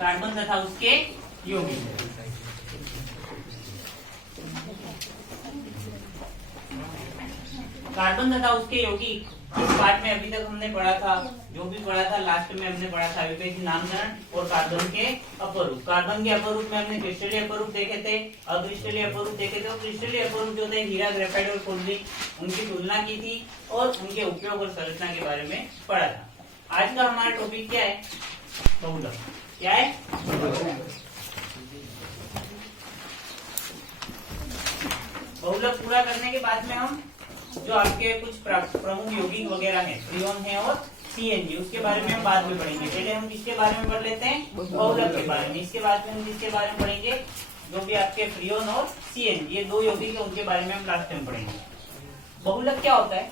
Carbon तथा उसके यौगिक। कार्बन तथा उसके यौगिक इस पार्ट में अभी तक हमने पढ़ा था, जो भी पढ़ा था लास्ट में हमने पढ़ा था अविभाज्य नामकरण और कार्बन के अपरूप। कार्बन के अपरूप में हमने क्रिस्टलीय अपरूप देखे थे, अक्रिस्टलीय अपरूप देखे थे। और क्रिस्टलीय अपरूप जो थे हीरा, ग्रेफाइट और कुंडली, उनकी तुलना की थी और उनके उपयोग और संरचना के बारे में पढ़ा था। आज का हमारा टॉपिक क्या है? बहुलक। क्या है? बहुलक पूरा करने के बाद में हम जो आपके कुछ प्रमुख यौगिक वगैरह हैं, फ्रीओन है और सीएनजी, उसके बारे में हम बाद में पढ़ेंगे। पहले हम किसके बारे में पढ़ लेते हैं? बहुलक के बारे में। इसके बाद में हम किसके बारे में पढ़ेंगे? जो भी आपके फ्रीओन और सीएनजी, ये दो यौगिक है, उनके बारे में हम लास्ट में पढ़ेंगे। बहुलक क्या होता है?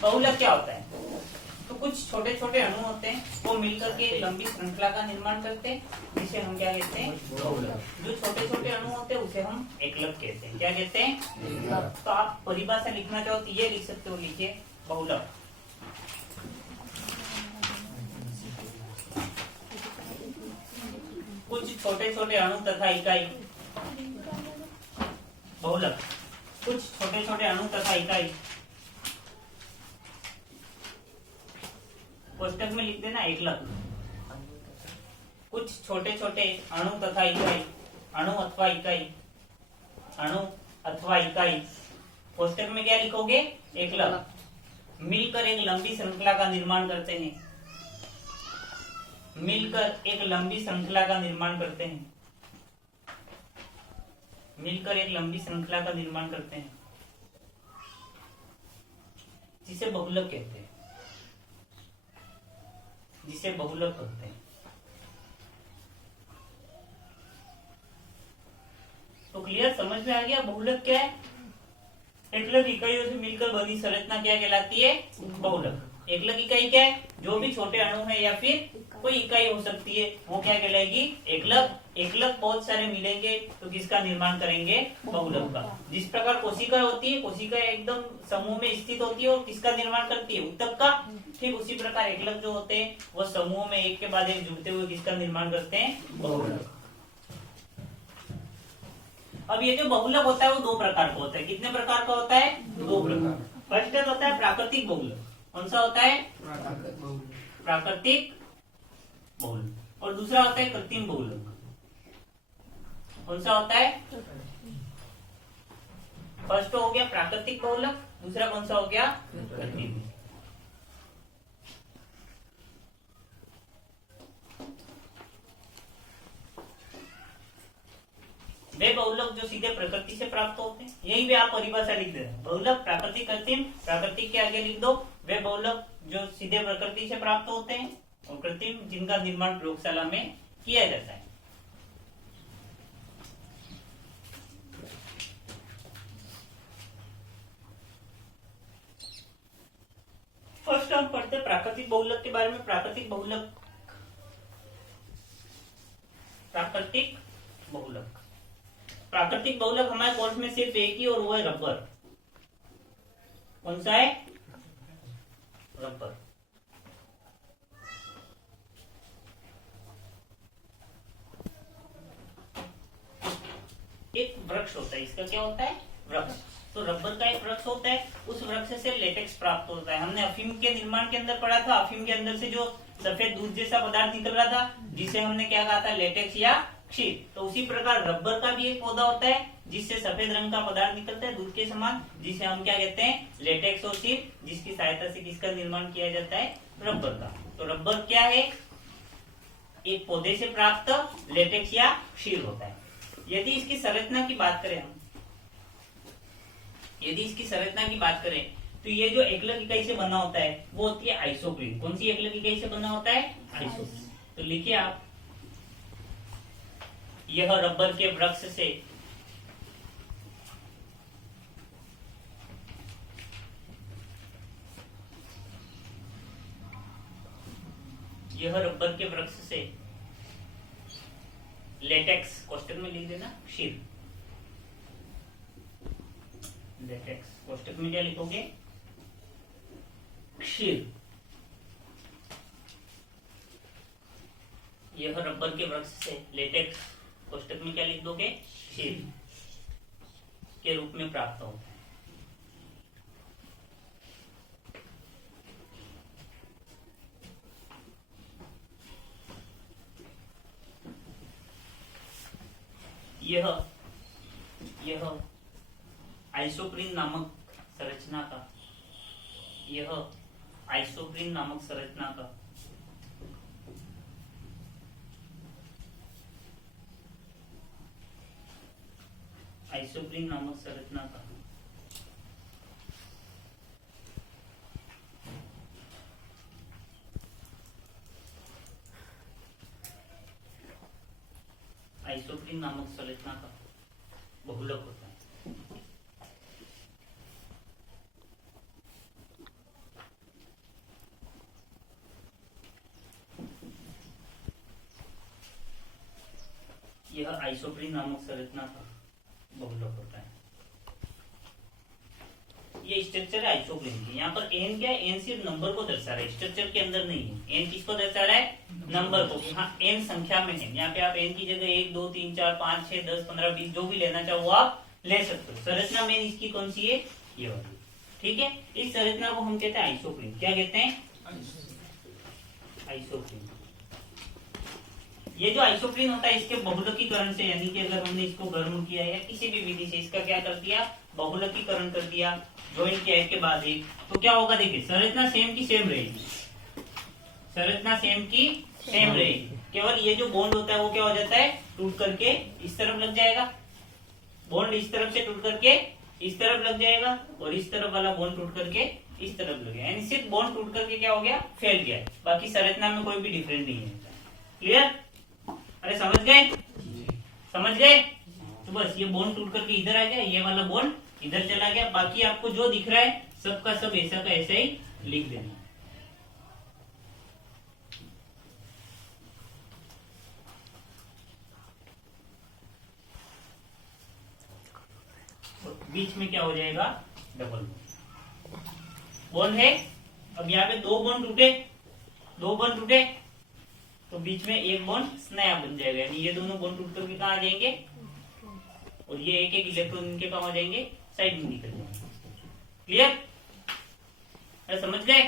बहुलक क्या होता है? तो कुछ छोटे छोटे अणु होते हैं, वो मिलकर के एक लंबी श्रृंखला का निर्माण करते हैं, जिसे हम क्या कहते हैं? बहुलक। जो छोटे छोटे अणु होते हैं उसे हम एकलक कहते हैं। क्या कहते हैं? तो आप परिभाषा लिखना चाहो तो ये लिख सकते हो, लिखिए बहुलक। कुछ छोटे छोटे अणु तथा इकाई। बहुलक कुछ छोटे छोटे अणु तथा इकाई। पुस्तक में लिख देना एकलक। कुछ छोटे छोटे अणु तथा इकाई, अणु अथवा इकाई, अणु अथवा इकाई, पुस्तक में क्या लिखोगे? एकलक। मिलकर एक लंबी श्रृंखला का निर्माण करते हैं। मिलकर एक लंबी श्रृंखला का निर्माण करते हैं। मिलकर एक लंबी श्रृंखला का निर्माण करते हैं, जिसे बहुलक कहते हैं। जिसे बहुलक कहते हैं। तो क्लियर, समझ में आ गया बहुलक क्या है? एकलक इकाइयों से मिलकर बनी संरचना क्या कहलाती है? बहुलक। एकलक इकाई क्या है? जो भी छोटे अणु है या फिर कोई इकाई हो सकती है, वो क्या कहलाएगी? एकलक। एकलक बहुत सारे मिलेंगे तो किसका निर्माण करेंगे? बहुलक का। जिस प्रकार कोशिका होती है, कोशिका एकदम समूह में स्थित होती है और किसका निर्माण करती है? ऊतक का। ठीक उसी प्रकार एकलक जो होते हैं वो समूह में एक के बाद एक जुड़ते हुए किसका निर्माण करते हैं? बहुलक। अब ये जो बहुलक होता है वो दो प्रकार का होता है। कितने प्रकार का होता है? दो प्रकार। फर्स्ट होता है प्राकृतिक बहुलक। कौन सा होता है? प्राकृतिक बहुलक। और दूसरा होता है कृत्रिम बहुलक। कौन सा होता है? फर्स्ट हो गया प्राकृतिक बहुलक, दूसरा कौन सा हो गया? कृत्रिम। वे बहुलक जो सीधे प्रकृति से प्राप्त होते हैं, यही भी आप परिभाषा लिख देना। बहुलक प्राकृतिक, कृत्रिम। प्राकृतिक के आगे लिख दो वे बहुलक जो सीधे प्रकृति से प्राप्त होते हैं, और कृत्रिम जिनका निर्माण प्रयोगशाला में किया जाता है। फर्स्ट हम पढ़ते हैं प्राकृतिक बहुलक के बारे में। प्राकृतिक बहुलक, प्राकृतिक बहुलक, प्राकृतिक बहुलक हमारे कोर्स में सिर्फ एक ही, और वो है रबर। कौन सा है? रबर। एक वृक्ष होता है, इसका क्या होता है? वृक्ष। तो रबर का एक वृक्ष होता है, उस वृक्ष से लेटेक्स प्राप्त होता है। हमने अफीम के निर्माण के अंदर पढ़ा था, अफीम के अंदर से जो सफेद दूध जैसा पदार्थ निकल रहा था, जिसे हमने क्या कहा था? लेटेक्स या क्षीर। तो उसी प्रकार रबर का भी एक पौधा होता है, जिससे सफेद रंग का पदार्थ निकलता है दूध के समान, जिसे हम क्या कहते हैं? लेटेक्स और क्षीर, जिसकी सहायता से किसका निर्माण किया जाता है? रबर का। तो रबर क्या है? एक पौधे से प्राप्त लेटेक्स या क्षीर होता है। यदि इसकी संरचना की बात करें हम, यदि इसकी संरचना की बात करें तो ये जो एकलक इकाई से बना होता है वो होती है आइसोप्रीन। कौन सी एकलक इकाई से बना होता है? आइसोप्रीन। तो लिखिए आप, यह रबर के वृक्ष से यह रबर के वृक्ष से लेटेक्स, कोष्टक में लिख देना क्षीर, लेटेक्स कोष्टक में क्या लिखोगे? क्षीर, यह रबर के वृक्ष से लेटेक्स कोष्टक में क्या लिख दोगे, क्षीर के रूप में प्राप्त होता है। यह आइसोप्रीन नामक संरचना का, यह आइसोप्रीन नामक संरचना का आइसोप्रीन नामक संरचना का आइसोप्रीन नामक संरचना का बहुलक होता है। यह आइसोप्रीन नामक संरचना का बहुलक होता है। ये स्ट्रक्चर है आइसोप्रीन की। यहाँ पर एन क्या है, एन सिर्फ नंबर को दर्शा रहा है, स्ट्रक्चर के अंदर नहीं है। एन किसको दर्शा रहा है, नंबर को। हाँ, एन संख्या में है। यहाँ पे आप एन की जगह 1 2 3 4 5 6 10 15 20 जो भी लेना चाहो आप ले सकते हो। संरचना मेन इसकी कौन सी है, ये वाली। ठीक है, इस संरचना को हम कहते हैं आइसोप्रीन। क्या कहते हैं, आइसोप्रीन। ये जो आइसोप्रीन होता है इसके बहुलकीकरण से, यानी कि अगर हमने इसको गर्म किया या किसी भी विधि से इसका क्या कर दिया, बहुलकीकरण कर दिया, ज्वाइन किया के बाद एक, तो क्या होगा, देखिए संरचना सेम की सेम रहेगी। संरचना सेम की सेम रहेगी, केवल ये जो बॉन्ड होता है वो क्या हो जाता है, टूट करके इस तरफ लग जाएगा। बॉन्ड इस तरफ से टूट करके इस तरफ लग जाएगा और इस तरफ वाला बॉन्ड टूट करके इस तरफ लग गया। यानी सिर्फ बॉन्ड टूट करके क्या हो गया, फैल गया। बाकी संरचना में कोई भी डिफरेंस नहीं है। क्लियर? अरे समझ गए, समझ गए? तो बस ये बॉन्ड टूट करके इधर आ गया, ये वाला बॉन्ड इधर चला गया। बाकी आपको जो दिख रहा है सबका सब ऐसा का ऐसा ही लिख देना। बीच में क्या हो जाएगा, डबल बॉन्ड है। अब यहाँ पे दो बॉन्ड टूटे तो बीच में एक बॉन्ड नया बन जाएगा। यानी ये दोनों बॉन्ड टूट करके कहाँ आ जाएंगे, और ये एक एक इलेक्ट्रॉन इनके कहाँ हो जाएंगे, साइड में निकल जाएंगे। क्लियर? समझ गए?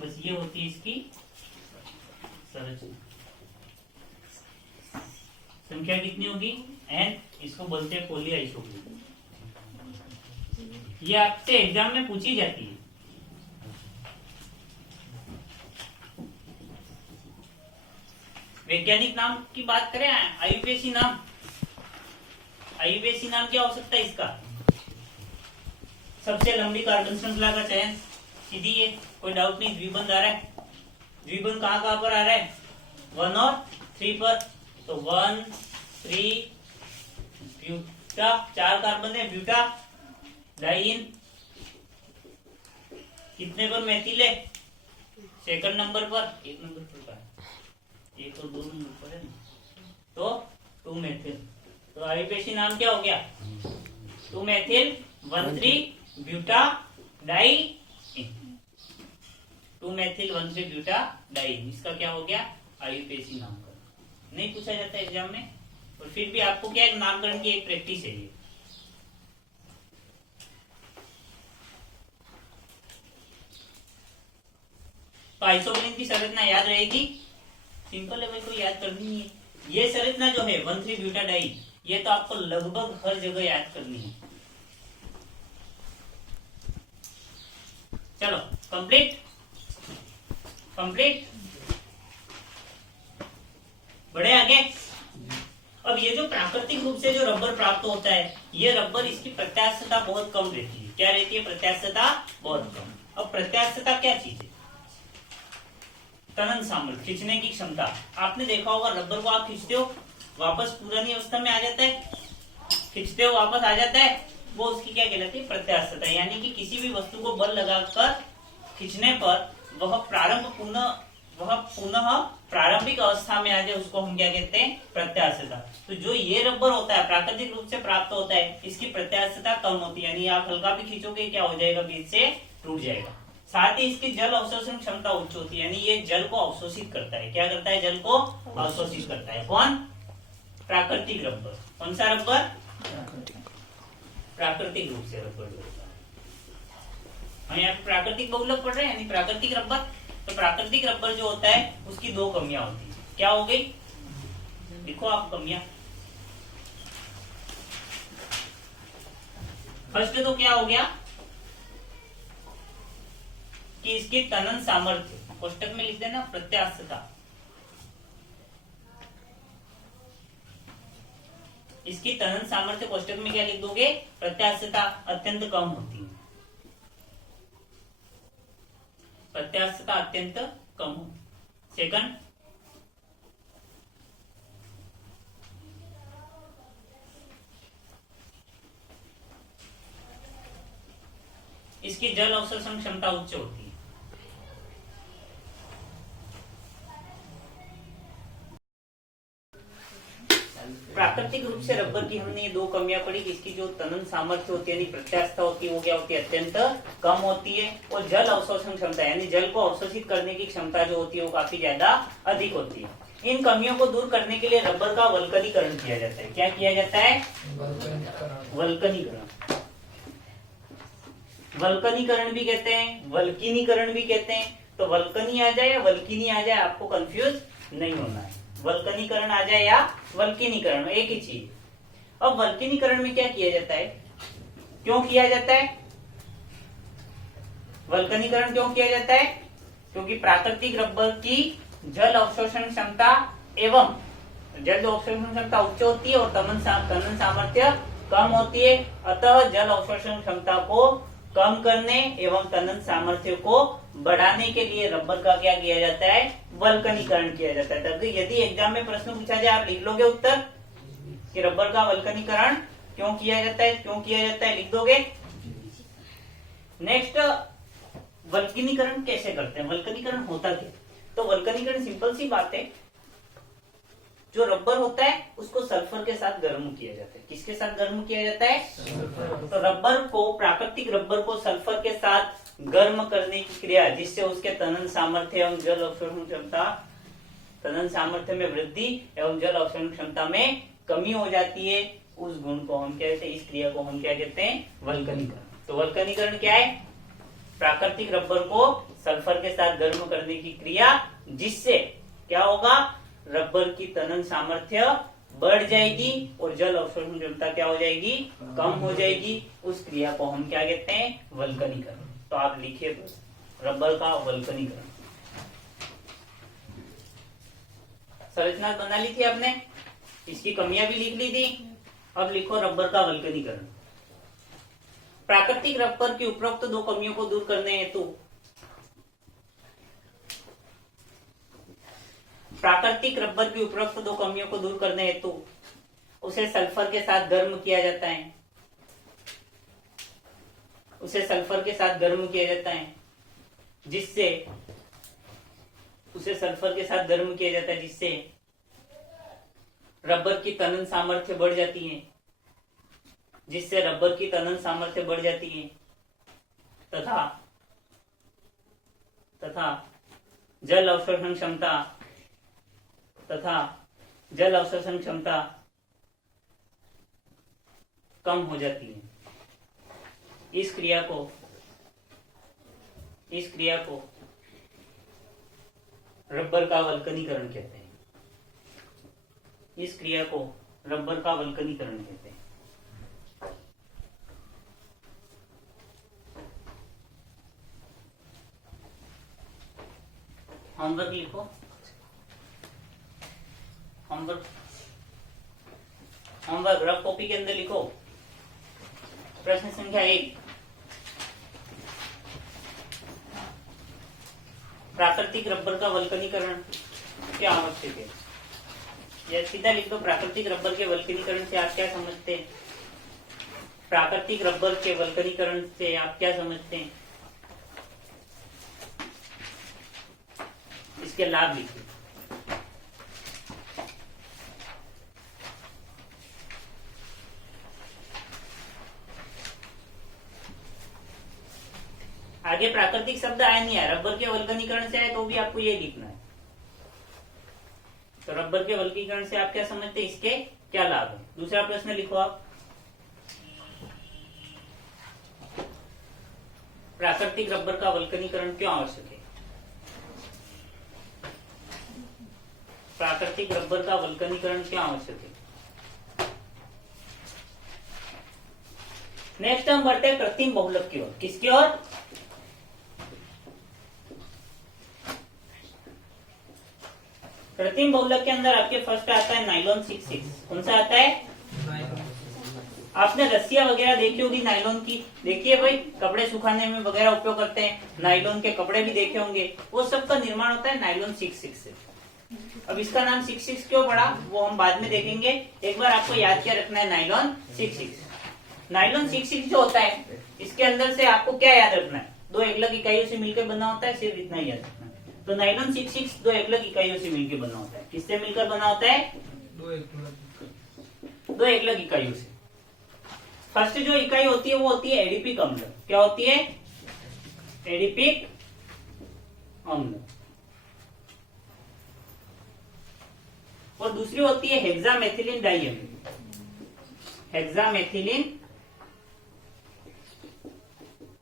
बस ये होती है इसकी संरचना। संख्या कितनी होगी, एन। इसको बोलते हैं पॉली आइसोप्रीन। ये आपसे एग्जाम में पूछी जाती है। वैज्ञानिक नाम की बात करें, आयुर्वेदी नाम, आयुर्वेदी नाम क्या हो सकता है इसका, सबसे लंबी कार्बन श्रृंखला का चयन, सीधी है, कोई डाउट नहीं। द्विबंध आ रहा है, द्विबंध कहाँ कहाँ पर आ रहा है, 1 और 3 पर। तो 1 3 ब्यूटा, 4 कार्बन है, ब्यूटा डाइन। कितने पर मेथिल है, सेकंड नंबर पर, 1 नंबर पर का, 1 और 2 नंबर पर है ना, तो 2 मेथिल। तो आयुर्वेदी नाम क्या हो गया, 2 methyl 1,3 butadiene, 2 methyl 1,3 butadiene. इसका क्या हो गया, आयुर्वेदी नामकरण। नहीं पूछा जाता एग्जाम में, और फिर भी आपको क्या है, नामकरण की एक प्रैक्टिस है ये। तो आइसोप्रीन की संरचना याद रहेगी, सिंपल है भाई, कोई याद करनी नहीं है। ये संरचना जो है 1,3 ब्यूटाडाइन, ये तो आपको लगभग हर जगह याद करनी है। चलो कंप्लीट, कंप्लीट, बढ़े आगे। अब ये जो प्राकृतिक रूप से जो रबर प्राप्त होता है, ये रबर इसकी प्रत्यास्थता बहुत कम रहती है। क्या रहती है, प्रत्यास्थता बहुत कम। अब प्रत्यास्थता क्या चीज है, तनन सामर्थ्य, खींचने की क्षमता। आपने देखा होगा रबर को आप खींचते हो वापस पुरानी अवस्था में आ जाता है, खींचते हो वापस आ जाता है, वो उसकी क्या कहलाती है, प्रत्यास्थता। यानी कि किसी भी वस्तु को बल लगाकर खींचने पर वह पुनः प्रारंभिक अवस्था में आ जाए, उसको हम क्या कहते हैं, प्रत्यास्थता। तो जो ये रबर होता है प्राकृतिक रूप से प्राप्त होता है, इसकी प्रत्यास्थता कम होती है। यानी आप हल्का भी खींचोगे क्या हो जाएगा, बीच से टूट जाएगा। साथ ही इसकी जल अवशोषण क्षमता उच्च होती है, यानी ये जल को अवशोषित करता है। क्या करता है? जल को अवशोषित करता है। कौन? प्राकृतिक रबर। कौन सा रबर? प्राकृतिक रूप से रबर जो होता है। हम यहाँ प्राकृतिक बहुलक पढ़ रहे हैं, यानी प्राकृतिक रबर। तो प्राकृतिक रबर जो होता है उसकी दो कमियां होती है। क्या हो गई? लिखो आप कमियां। फर्स्ट तो क्या हो गया कि इसकी तनन सामर्थ्य, कोष्टक में लिख देना प्रत्यास्थता। इसकी तनन सामर्थ्य कोष्टक में क्या लिख दोगे? प्रत्यास्थता अत्यंत कम होती है। प्रत्यास्थता अत्यंत कम हो। सेकंड, इसकी जल अवशोषण क्षमता उच्च होती है। प्राकृतिक रूप से रबर की हमने ये दो कमियां पड़ी कि इसकी जो तनन सामर्थ्य होती है यानी प्रत्यास्थता होती है वो क्या होती है? अत्यंत कम होती है। और जल अवशोषण क्षमता यानी जल को अवशोषित करने की क्षमता जो होती है वो काफी ज्यादा अधिक होती है। इन कमियों को दूर करने के लिए रबर का वल्कनीकरण किया जाता है। क्या किया जाता है? वल्कनीकरण। वल्कनीकरण भी कहते हैं, वल्किनीकरण भी कहते हैं। तो वल्कनी आ जाए या वल्किनी आ जाए, आपको कंफ्यूज नहीं होना है। वल्कनीकरण आ जाए या वल्किनीकरण, एक ही चीज। अब वल्किनीकरण में क्या किया जाता है? क्यों किया जाता है वल्कनीकरण? क्यों किया जाता है? क्योंकि प्राकृतिक रबर की जल अवशोषण क्षमता एवं जल अवशोषण क्षमता उच्च होती है और तनन सामर्थ्य कम होती है। अतः जल अवशोषण क्षमता को कम करने एवं तनन सामर्थ्य को बढ़ाने के लिए रबर का क्या किया जाता है? वल्कनीकरण किया जाता है। तब यदि एग्जाम में प्रश्न पूछा जाए, आप लिख लोगे उत्तर कि रबर का वल्कनीकरण क्यों किया जाता है? क्यों किया जाता है लिख दोगे। नेक्स्ट, वल्कनीकरण कैसे करते हैं? वल्कनीकरण होता क्या? तो वल्कनीकरण सिंपल सी बात है, जो रबर होता है उसको सल्फर के साथ गर्म किया जाता है। किसके साथ गर्म किया जाता है? तो रबर को, प्राकृतिक रबर को सल्फर के साथ गर्म करने की क्रिया, जिससे उसके तनन सामर्थ्य एवं जल अवशोषण क्षमता, तनन सामर्थ्य में वृद्धि एवं जल अवशोषण क्षमता में कमी हो जाती है, उस गुण को हम क्या कहते हैं? इस क्रिया को हम क्या कहते हैं? वल्कनीकरण। तो वल्कनीकरण क्या है? प्राकृतिक रबर को सल्फर के साथ गर्म करने की क्रिया, जिससे क्या होगा? रबर की तनन सामर्थ्य बढ़ जाएगी और जल अवशोषण क्षमता क्या हो जाएगी? कम हो जाएगी। उस क्रिया को हम क्या कहते हैं? वल्कनीकरण। तो आप लिखिए रबर का वल्कनीकरण। संरचना बना ली थी आपने, इसकी कमियां भी लिख ली थी। अब लिखो रबर का वल्कनीकरण। प्राकृतिक रबर की उपरोक्त दो कमियों को दूर करने हेतु प्राकृतिक रबर की उपरोक्त दो कमियों को दूर करने हेतु उसे सल्फर के साथ गर्म किया जाता है। उसे सल्फर के साथ गर्म किया जाता है, जिससे उसे सल्फर के साथ गर्म किया जाता है जिससे रबर की तनन सामर्थ्य बढ़ जाती है, जिससे रबर की तनन सामर्थ्य बढ़ जाती है तथा जल अवशोषण क्षमता कम हो जाती है। इस क्रिया को रबर का वल्कनीकरण कहते हैं। इस क्रिया को रबर का वल्कनीकरण कहते हैं। होमवर्क लिखो। होमवर्क रफ कॉपी के अंदर लिखो। प्रश्न संख्या 1, प्राकृतिक रबर का वल्कनीकरण क्या आवश्यक है? या सीधा लिख दो, प्राकृतिक रबर के वल्कनीकरण से आप क्या समझते हैं? प्राकृतिक रबर के वल्कनीकरण से आप क्या समझते हैं? इसके लाभ लिखिए। आगे प्राकृतिक शब्द आया नहीं है, रबर के वल्कनीकरण से आए तो भी आपको ये लिखना है। तो रबर के वल्कनीकरण से आप क्या समझते हैं, इसके क्या लाभ है। दूसरा प्रश्न लिखो आप, प्राकृतिक रबर का वल्कनीकरण क्यों आवश्यक है। प्राकृतिक रबर का वल्कनीकरण क्यों आवश्यक है। नेक्स्ट हम बढ़ते हैं कृत्रिम बहुलक की ओर। किसकी ओर। कृत्रिम बहुलक के अंदर आपके फर्स्ट आता है नायलॉन 66। कौन सा आता है। आपने रस्सियां वगैरह देखी होगी नायलॉन की, देखिए भाई, कपड़े सुखाने में वगैरह उपयोग करते हैं, नायलॉन के कपड़े भी देखे होंगे, वो सब का निर्माण होता है नायलॉन 66 से। अब इसका नाम 66 क्यों पड़ा वो हम बाद में देखेंगे, एक बार आपको याद क्या रखना है, नायलॉन 66। नायलॉन 66 जो होता है इसके अंदर से आपको क्या याद रखना है, दो एकलक इकाइयों से मिलकर बना होता है, सिर्फ इतना ही याद रखना है। तो नायलॉन 66 दो एकलक इकाइयों से मिलकर बना होता है। किससे मिलकर बना होता है, दो एकलक इकाइयों से। फर्स्ट जो इकाई होती है वो होती है एडिपिक अम्ल। क्या होती है, एडिपिक अम्ल। और दूसरी होती है हेक्सामेथिलीन डाइअमीन। Hexamethylene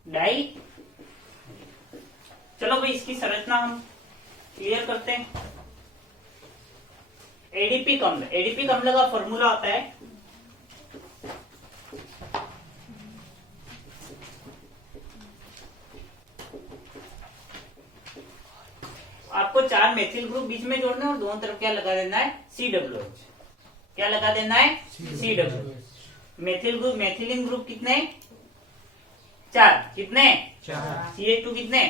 die. चलो भाई इसकी संरचना हम क्लियर करते हैं। एडिपिक अम्ल, एडिपिक अम्ल का फॉर्मूला होता है आपको 4 मेथिल ग्रुप बीच में जोड़ना है और दोनों तरफ क्या लगा देना है, COH। क्या लगा देना है, COH। Methyl group, methylene group कितने, 4। कितने, 4। CH2 कितने,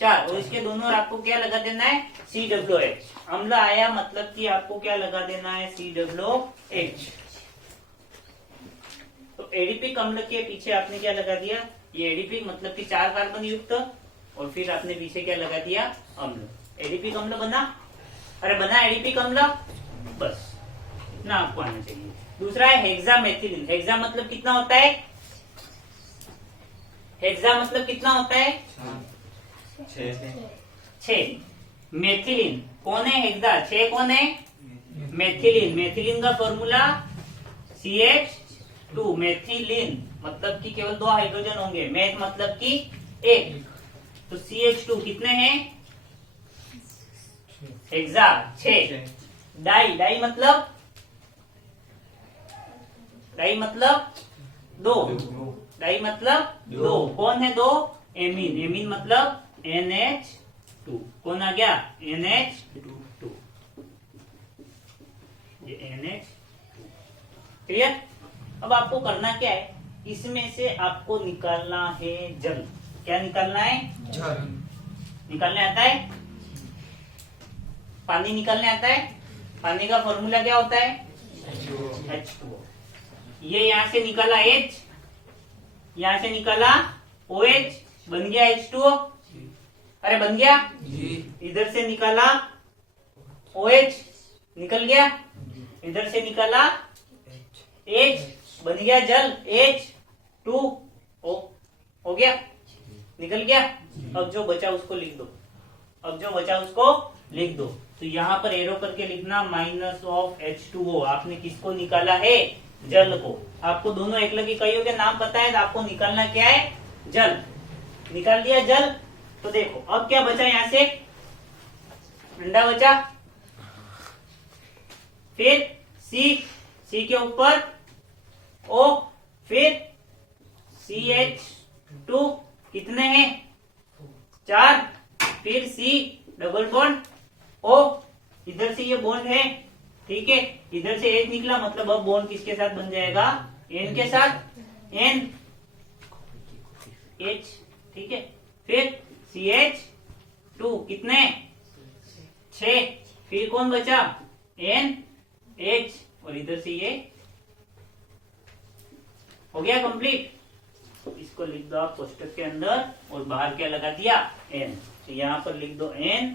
4। और इसके दोनों और आपको क्या लगा देना है, COH। अम्ल आया मतलब कि आपको क्या लगा देना है, COH। तो एडिपिक अम्ल के पीछे आपने क्या लगा दिया, ये एडिपिक मतलब कि 4 कार्बन युक्त, और फिर आपने पीछे क्या लगा दिया, अम्ल। एडिपिक अम्ल बना, अरे बना एडिपिक अम्ल, बस इतना आपको आना चाहिए। दूसरा है हेक्सामेथिलीन। हेक्सा मतलब कितना होता है, हेक्सा मतलब कितना होता है, 6। मेथिलीन कौन है, हेक्सा। 6 कौन है, मेथिलीन। मेथिलीन का फॉर्मूला CH2। मेथिलीन मतलब कि केवल 2 हाइड्रोजन होंगे, मेथ मतलब कि 1। तो CH2 कितने हैं, हेक्सा 6। डाई, डाई मतलब 2। डाई मतलब 2। कौन है 2, एमीन। एमीन मतलब NH2। कौन आ गया, NH2। ये NH2। क्लियर। अब आपको करना क्या है, इसमें से आपको निकालना है जल। क्या निकालना है, जल। निकालने आता है, पानी निकालने आता है। पानी का फॉर्मूला क्या होता है, H2O। ये यहां से निकाला H, यहां से निकाला OH, बन गया H2O। अरे बन गया, इधर से निकाला OH, निकल गया, इधर से निकाला H, बन गया जल H2O। हो गया, निकल गया। अब जो बचा उसको लिख दो, अब जो बचा उसको लिख दो। तो यहाँ पर एरो करके लिखना -H2O। आपने किसको निकाला है, जल को। आपको दोनों एकलक इकाइयों के नाम पता है, तो आपको निकालना क्या है, जल। निकाल दिया जल। तो देखो अब क्या बचा, यहां से अंडा बचा, फिर C के ऊपर O, फिर CH2 कितने हैं, 4, फिर C डबल बॉन्ड O, इधर से ये बॉन्ड है, ठीक है, इधर से H निकला, मतलब अब बॉन्ड किसके साथ बन जाएगा, N के साथ, NH, ठीक है, फिर CH2 कितने, 6, फिर कौन बचा, NH, और इधर से ये हो गया कंप्लीट। इसको लिख दो आप कोष्टक के अंदर, और बाहर क्या लगा दिया, N। तो यहाँ पर लिख दो N,